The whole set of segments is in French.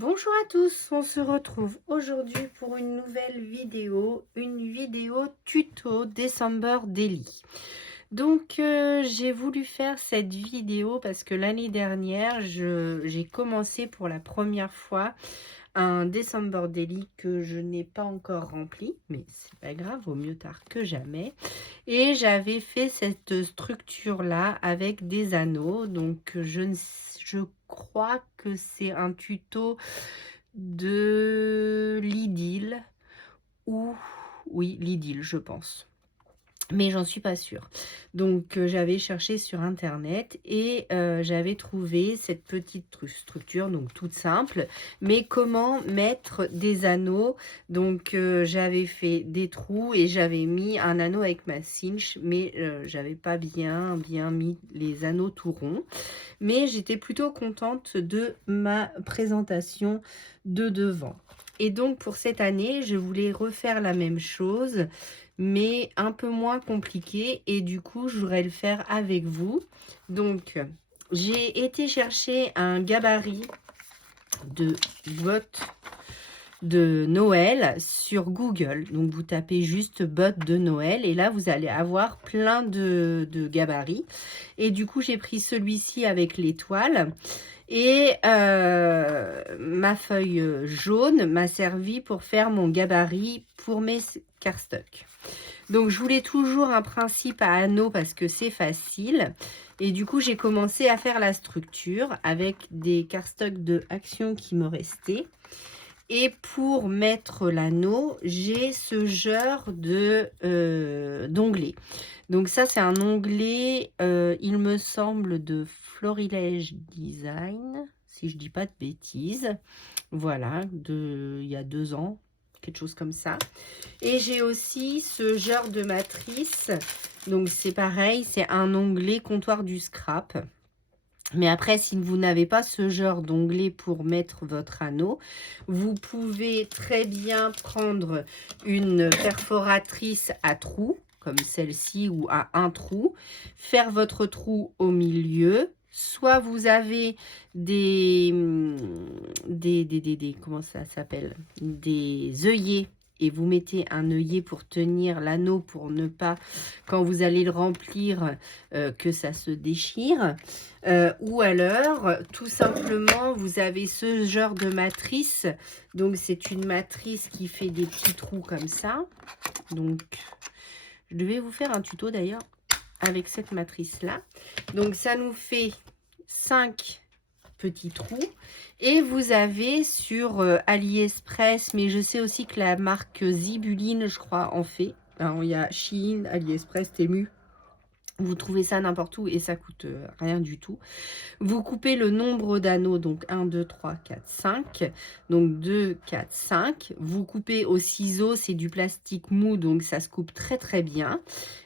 Bonjour à tous, on se retrouve aujourd'hui pour une nouvelle vidéo, une vidéo tuto December Daily. Donc j'ai voulu faire cette vidéo parce que l'année dernière, j'ai commencé pour la première fois un December Daily que je n'ai pas encore rempli, mais c'est pas grave, vaut mieux tard que jamais. Et j'avais fait cette structure-là avec des anneaux, donc je crois que c'est un tuto de l'idylle ou oui, l'idylle, je pense. Mais j'en suis pas sûre. Donc j'avais cherché sur internet et j'avais trouvé cette petite structure, donc toute simple. Mais comment mettre des anneaux? Donc j'avais fait des trous et j'avais mis un anneau avec ma cinch, mais j'avais pas bien mis les anneaux tout ronds. Mais j'étais plutôt contente de ma présentation de devant. Et donc pour cette année, je voulais refaire la même chose, mais un peu moins compliqué. Et du coup, je voudrais le faire avec vous. Donc, j'ai été chercher un gabarit de bottes de Noël sur Google. Donc, vous tapez juste bottes de Noël et là, vous allez avoir plein de gabarits. Et du coup, j'ai pris celui-ci avec l'étoile. Et ma feuille jaune m'a servi pour faire mon gabarit pour mes cardstocks. Donc, je voulais toujours un principe à anneau parce que c'est facile. Et du coup, j'ai commencé à faire la structure avec des cardstocks de Action qui me restaient. Et pour mettre l'anneau, j'ai ce genre d'onglet. Donc ça, c'est un onglet, il me semble, de Florilège Design, si je dis pas de bêtises. Voilà, il y a 2 ans, quelque chose comme ça. Et j'ai aussi ce genre de matrice. Donc c'est pareil, c'est un onglet comptoir du scrap. Mais après, si vous n'avez pas ce genre d'onglet pour mettre votre anneau, vous pouvez très bien prendre une perforatrice à trous, comme celle-ci, ou à un trou, faire votre trou au milieu. Soit vous avez comment ça s'appelle? Des œillets et vous mettez un œillet pour tenir l'anneau pour ne pas, quand vous allez le remplir, que ça se déchire. Ou alors, tout simplement, vous avez ce genre de matrice. Donc, c'est une matrice qui fait des petits trous comme ça. Donc, je devais vous faire un tuto d'ailleurs avec cette matrice-là. Donc, ça nous fait 5 petits trous. Et vous avez sur AliExpress, mais je sais aussi que la marque Zibuline, je crois, en fait. Alors, il y a Shein, AliExpress, Temu. Vous trouvez ça n'importe où et ça coûte rien du tout. Vous coupez le nombre d'anneaux, donc 1, 2, 3, 4, 5. Donc 2, 4, 5. Vous coupez au ciseau, c'est du plastique mou, donc ça se coupe très très bien.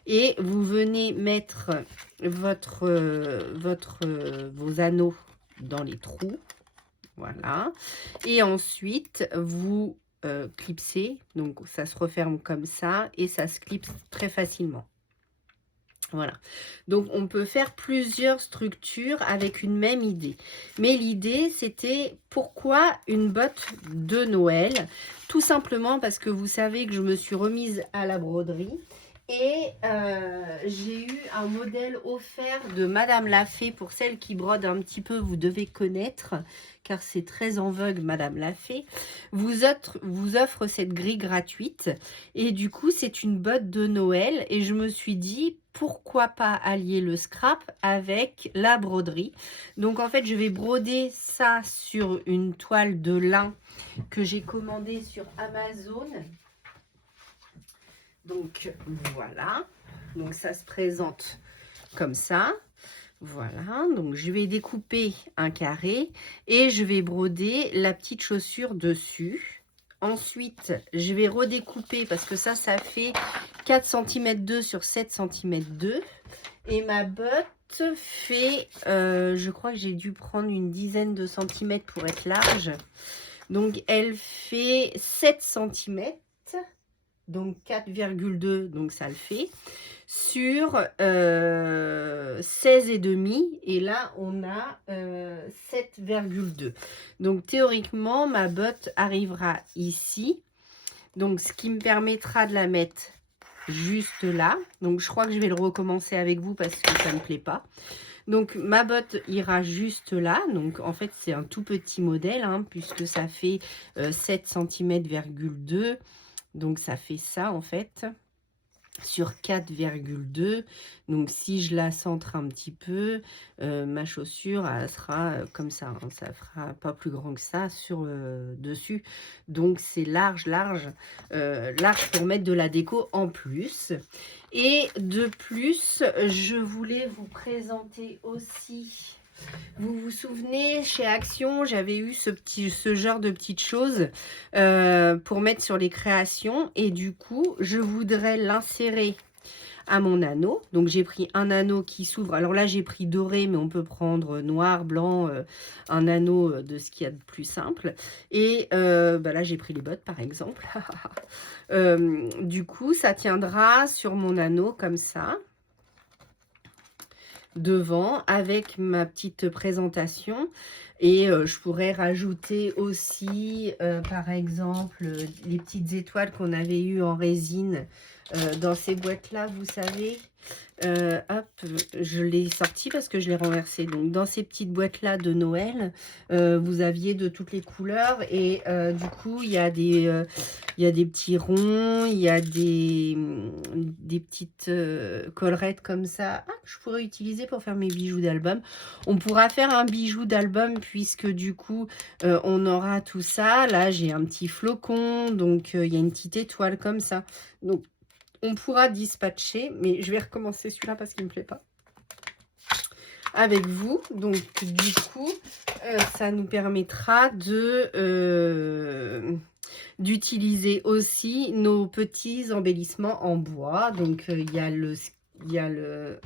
Et vous venez mettre vos anneaux dans les trous. Voilà. Et ensuite, vous clipsez. Donc ça se referme comme ça et ça se clipse très facilement. Voilà, donc on peut faire plusieurs structures avec une même idée. Mais l'idée, c'était pourquoi une botte de Noël? Tout simplement parce que vous savez que je me suis remise à la broderie. Et j'ai eu un modèle offert de Madame Lafay. Pour celles qui brodent un petit peu, vous devez connaître, car c'est très en vogue, Madame Lafay. Vous offre cette grille gratuite. Et du coup, c'est une botte de Noël. Et je me suis dit, pourquoi pas allier le scrap avec la broderie? Donc, en fait, je vais broder ça sur une toile de lin que j'ai commandée sur Amazon. Donc voilà, donc ça se présente comme ça. Voilà, donc je vais découper un carré et je vais broder la petite chaussure dessus. Ensuite, je vais redécouper parce que ça fait 4 cm 2 sur 7 cm 2. Et ma botte fait, je crois que j'ai dû prendre une dizaine de centimètres pour être large. Donc elle fait 7 cm donc 4,2, donc ça le fait, sur 16,5, et là on a 7,2. Donc théoriquement ma botte arrivera ici, donc ce qui me permettra de la mettre juste là. Donc je crois que je vais le recommencer avec vous parce que ça ne me plaît pas. Donc ma botte ira juste là, donc en fait c'est un tout petit modèle, hein, puisque ça fait 7 cm,2, donc ça fait ça en fait, sur 4,2. Donc si je la centre un petit peu, ma chaussure elle sera comme ça, hein, ça fera pas plus grand que ça sur dessus. Donc c'est large, large, large pour mettre de la déco en plus. Et de plus, je voulais vous présenter aussi, vous vous souvenez, chez Action, j'avais eu ce genre de petites choses pour mettre sur les créations. Et du coup, je voudrais l'insérer à mon anneau. Donc, j'ai pris un anneau qui s'ouvre. Alors là, j'ai pris doré, mais on peut prendre noir, blanc, un anneau de ce qu'il y a de plus simple. Et bah là, j'ai pris les bottes, par exemple. Du coup, ça tiendra sur mon anneau comme ça, devant, avec ma petite présentation. Et je pourrais rajouter aussi par exemple les petites étoiles qu'on avait eues en résine dans ces boîtes là, vous savez. Hop, je l'ai sorti parce que je l'ai renversé. Donc dans ces petites boîtes là de Noël, vous aviez de toutes les couleurs. Et du coup il y a des petits ronds, il y a des petites collerettes comme ça, que je pourrais utiliser pour faire mes bijoux d'album. On pourra faire un bijou d'album puisque du coup on aura tout ça. Là j'ai un petit flocon, donc il y a une petite étoile comme ça. Donc on pourra dispatcher, mais je vais recommencer celui-là parce qu'il ne me plaît pas avec vous. Donc du coup ça nous permettra de d'utiliser aussi nos petits embellissements en bois. Donc il y a le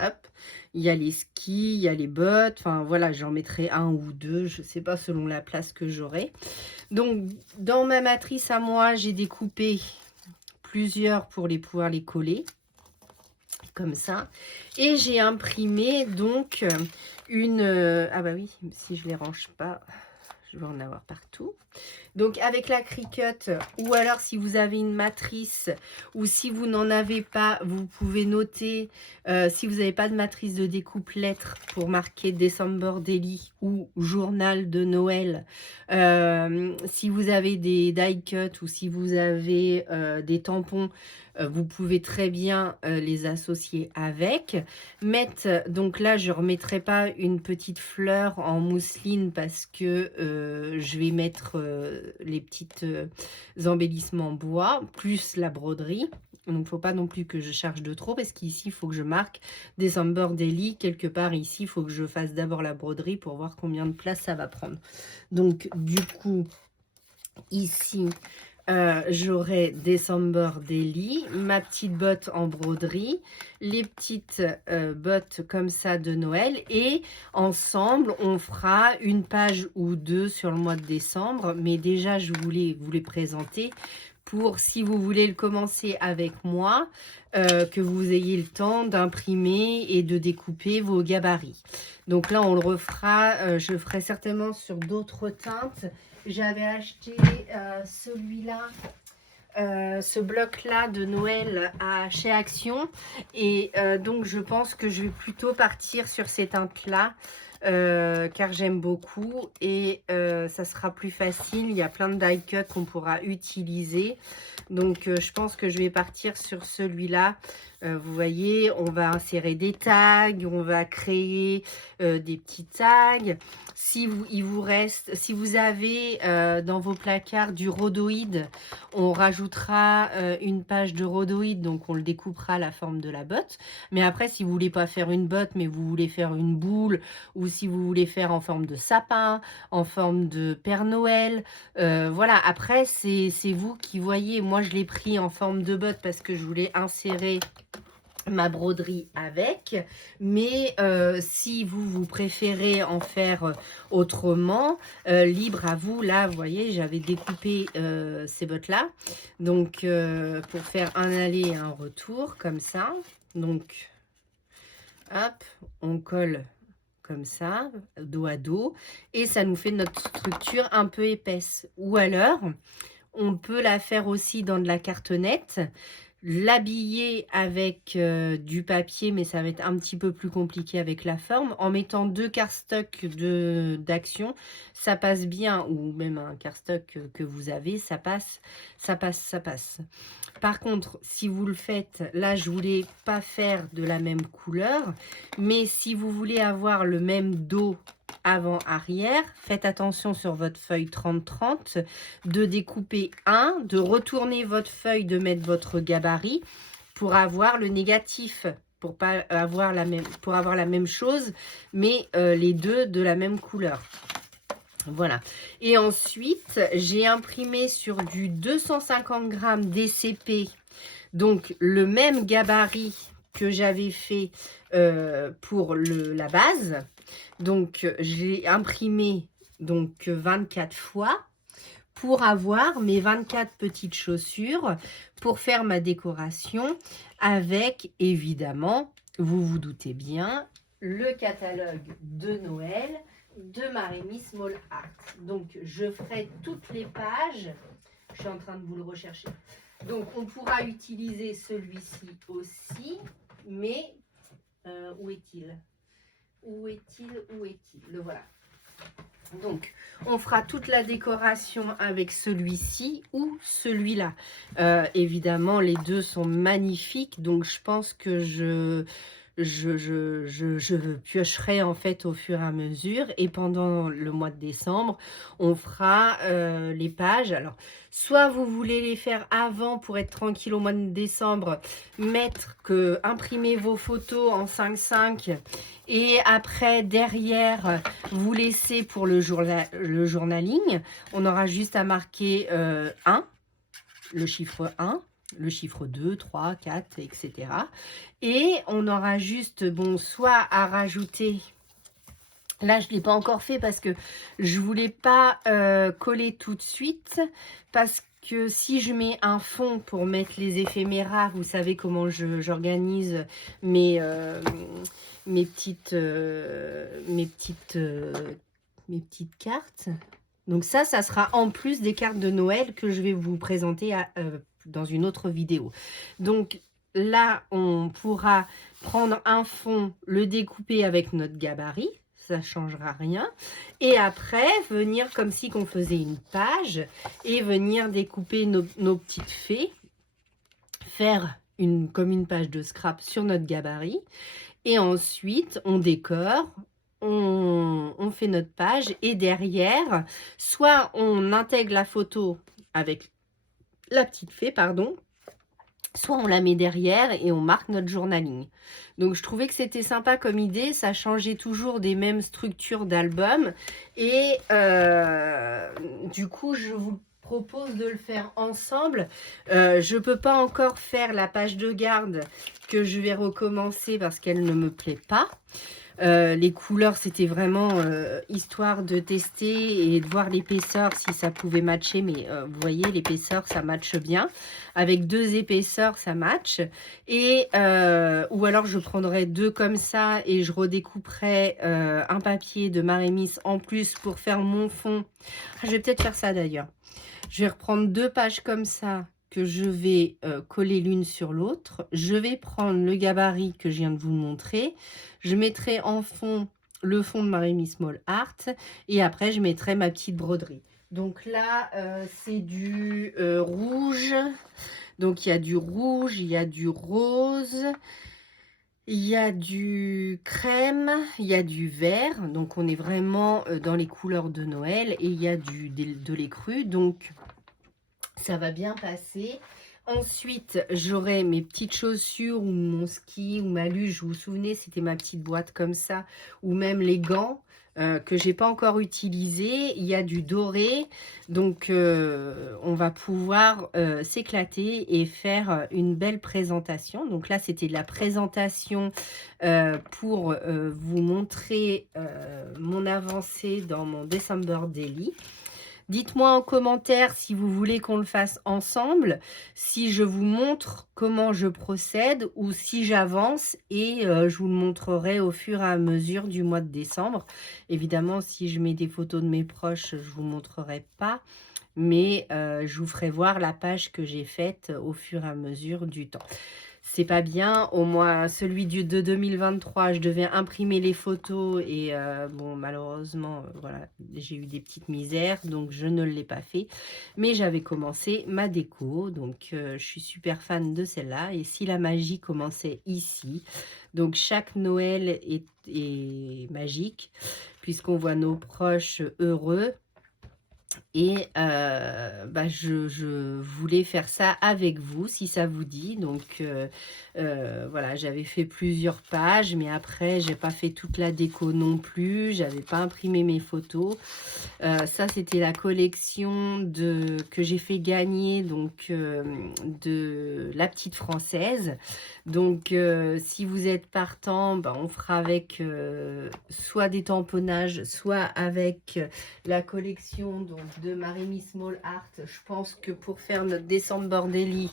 hop, il y a les skis, il y a les bottes, enfin voilà, j'en mettrai un ou deux, je sais pas, selon la place que j'aurai. Donc dans ma matrice à moi, j'ai découpé plusieurs pour pouvoir les coller comme ça, et j'ai imprimé donc une ah bah oui, si je les range pas, je vais en avoir partout. Donc avec la Cricut, ou alors si vous avez une matrice, ou si vous n'en avez pas, vous pouvez noter, si vous n'avez pas de matrice de découpe lettres pour marquer December Daily ou journal de Noël, si vous avez des die cut ou si vous avez des tampons, vous pouvez très bien les associer avec. Donc là, je ne remettrai pas une petite fleur en mousseline parce que je vais mettre les petites embellissements bois, plus la broderie. Donc, il ne faut pas non plus que je charge de trop parce qu'ici, il faut que je marque December Daily. Quelque part ici, il faut que je fasse d'abord la broderie pour voir combien de place ça va prendre. Donc, du coup, ici, j'aurai December Daily, ma petite botte en broderie, les petites bottes comme ça de Noël, et ensemble on fera une page ou deux sur le mois de décembre. Mais déjà je voulais vous les présenter pour, si vous voulez le commencer avec moi, que vous ayez le temps d'imprimer et de découper vos gabarits. Donc là on le refera, je ferai certainement sur d'autres teintes. J'avais acheté celui-là, ce bloc-là de Noël chez Action. Et donc, je pense que je vais plutôt partir sur ces teintes-là, car j'aime beaucoup. Et ça sera plus facile. Il y a plein de die cut qu'on pourra utiliser. Donc, je pense que je vais partir sur celui-là. Vous voyez, on va insérer des tags, on va créer des petits tags. Si vous avez dans vos placards du rhodoïde, on rajoutera une page de rhodoïde, donc on le découpera à la forme de la botte. Mais après, si vous voulez pas faire une botte, mais vous voulez faire une boule, ou si vous voulez faire en forme de sapin, en forme de Père Noël, voilà. Après, c'est vous qui voyez. Moi, je l'ai pris en forme de botte parce que je voulais insérer ma broderie avec, mais si vous préférez en faire autrement, libre à vous. Là, vous voyez, j'avais découpé ces bottes là, donc pour faire un aller et un retour comme ça. Donc hop, on colle comme ça, dos à dos, et ça nous fait notre structure un peu épaisse. Ou alors on peut la faire aussi dans de la cartonnette, l'habiller avec du papier, mais ça va être un petit peu plus compliqué avec la forme. En mettant 2 cardstock d'action, ça passe bien, ou même un cardstock que vous avez, ça passe, ça passe, ça passe. Par contre, si vous le faites, là je voulais pas faire de la même couleur, mais si vous voulez avoir le même dos avant-arrière, faites attention sur votre feuille 30-30 de découper un, de retourner votre feuille, de mettre votre gabarit pour avoir le négatif, pour pas avoir la même, pour avoir la même chose, mais les deux de la même couleur. Voilà. Et ensuite, j'ai imprimé sur du 250 grammes DCP, donc le même gabarit que j'avais fait pour la base. Donc, j'ai imprimé donc 24 fois pour avoir mes 24 petites chaussures pour faire ma décoration avec, évidemment, vous vous doutez bien, le catalogue de Noël de Marémy Small Art. Donc, je ferai toutes les pages. Je suis en train de vous le rechercher. Donc, on pourra utiliser celui-ci aussi, mais où est-il? Où est-il? Où est-il? Le voilà. Donc, on fera toute la décoration avec celui-ci ou celui-là. Évidemment, les deux sont magnifiques, donc je pense que je piocherai en fait au fur et à mesure, et pendant le mois de décembre on fera les pages. Alors soit vous voulez les faire avant pour être tranquille au mois de décembre, imprimer vos photos en 5-5 et après derrière vous laissez pour le journaling. On aura juste à marquer 1, le chiffre 1, le chiffre 2, 3, 4, etc. Et on aura juste, bon, soit à rajouter, là je ne l'ai pas encore fait parce que je ne voulais pas coller tout de suite, parce que si je mets un fond pour mettre les éphéméras, vous savez comment j'organise mes petites cartes. Donc ça sera en plus des cartes de Noël que je vais vous présenter dans une autre vidéo. Donc là, on pourra prendre un fond, le découper avec notre gabarit, ça ne changera rien. Et après, venir comme si on faisait une page et venir découper nos petites fées, faire comme une page de scrap sur notre gabarit. Et ensuite, on décore, on fait notre page, et derrière, soit on intègre la photo avec la petite fée, pardon, soit on la met derrière et on marque notre journaling. Donc je trouvais que c'était sympa comme idée, ça changeait toujours des mêmes structures d'album, et du coup je vous propose de le faire ensemble. Je peux pas encore faire la page de garde que je vais recommencer parce qu'elle ne me plaît pas. Les couleurs, c'était vraiment histoire de tester et de voir l'épaisseur si ça pouvait matcher, mais vous voyez, l'épaisseur ça matche bien, avec 2 épaisseurs ça match. Et ou alors je prendrais 2 comme ça et je redécouperais un papier de Marémy en plus pour faire mon fond. Je vais peut-être faire ça d'ailleurs. Je vais reprendre 2 pages comme ça que je vais coller l'une sur l'autre. Je vais prendre le gabarit que je viens de vous montrer. Je mettrai en fond le fond de Marémy Small Art, et après je mettrai ma petite broderie. Donc là, c'est du rouge. Donc il y a du rouge, il y a du rose, il y a du crème, il y a du vert. Donc on est vraiment dans les couleurs de Noël, et il y a de l'écru. Donc ça va bien passer. Ensuite, j'aurai mes petites chaussures ou mon ski ou ma luge. Vous vous souvenez, c'était ma petite boîte comme ça. Ou même les gants. que j'ai pas encore utilisé. Il y a du doré, donc on va pouvoir s'éclater et faire une belle présentation. Donc là, c'était de la présentation pour vous montrer mon avancée dans mon December Daily. Dites-moi en commentaire si vous voulez qu'on le fasse ensemble, si je vous montre comment je procède ou si j'avance et je vous le montrerai au fur et à mesure du mois de décembre. Évidemment, si je mets des photos de mes proches, je vous montrerai pas, mais je vous ferai voir la page que j'ai faite au fur et à mesure du temps. C'est pas bien, au moins celui de 2023, je devais imprimer les photos et bon, malheureusement, voilà, j'ai eu des petites misères, donc je ne l'ai pas fait. Mais j'avais commencé ma déco, donc je suis super fan de celle-là. Et si la magie commençait ici, donc chaque Noël est magique, puisqu'on voit nos proches heureux. Et bah, je voulais faire ça avec vous, si ça vous dit. Donc voilà, j'avais fait plusieurs pages, mais après, j'ai pas fait toute la déco non plus. J'avais pas imprimé mes photos. Ça, c'était la collection que j'ai fait gagner, donc de la petite française. Donc si vous êtes partant, ben, on fera avec soit des tamponnages, soit avec la collection donc, de Marie Small Art. Je pense que pour faire notre December Daily,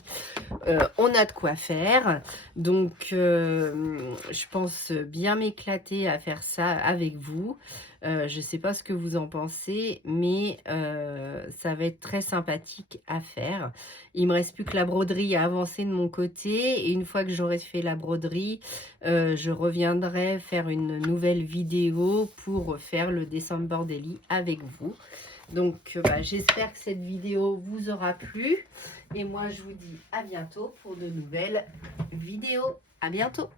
on a de quoi faire. Donc je pense bien m'éclater à faire ça avec vous. Je ne sais pas ce que vous en pensez, mais ça va être très sympathique à faire. Il me reste plus que la broderie à avancer de mon côté. Et une fois que j'aurai fait la broderie, je reviendrai faire une nouvelle vidéo pour faire le December Daily avec vous. Donc, bah, j'espère que cette vidéo vous aura plu. Et moi, je vous dis à bientôt pour de nouvelles vidéos. À bientôt!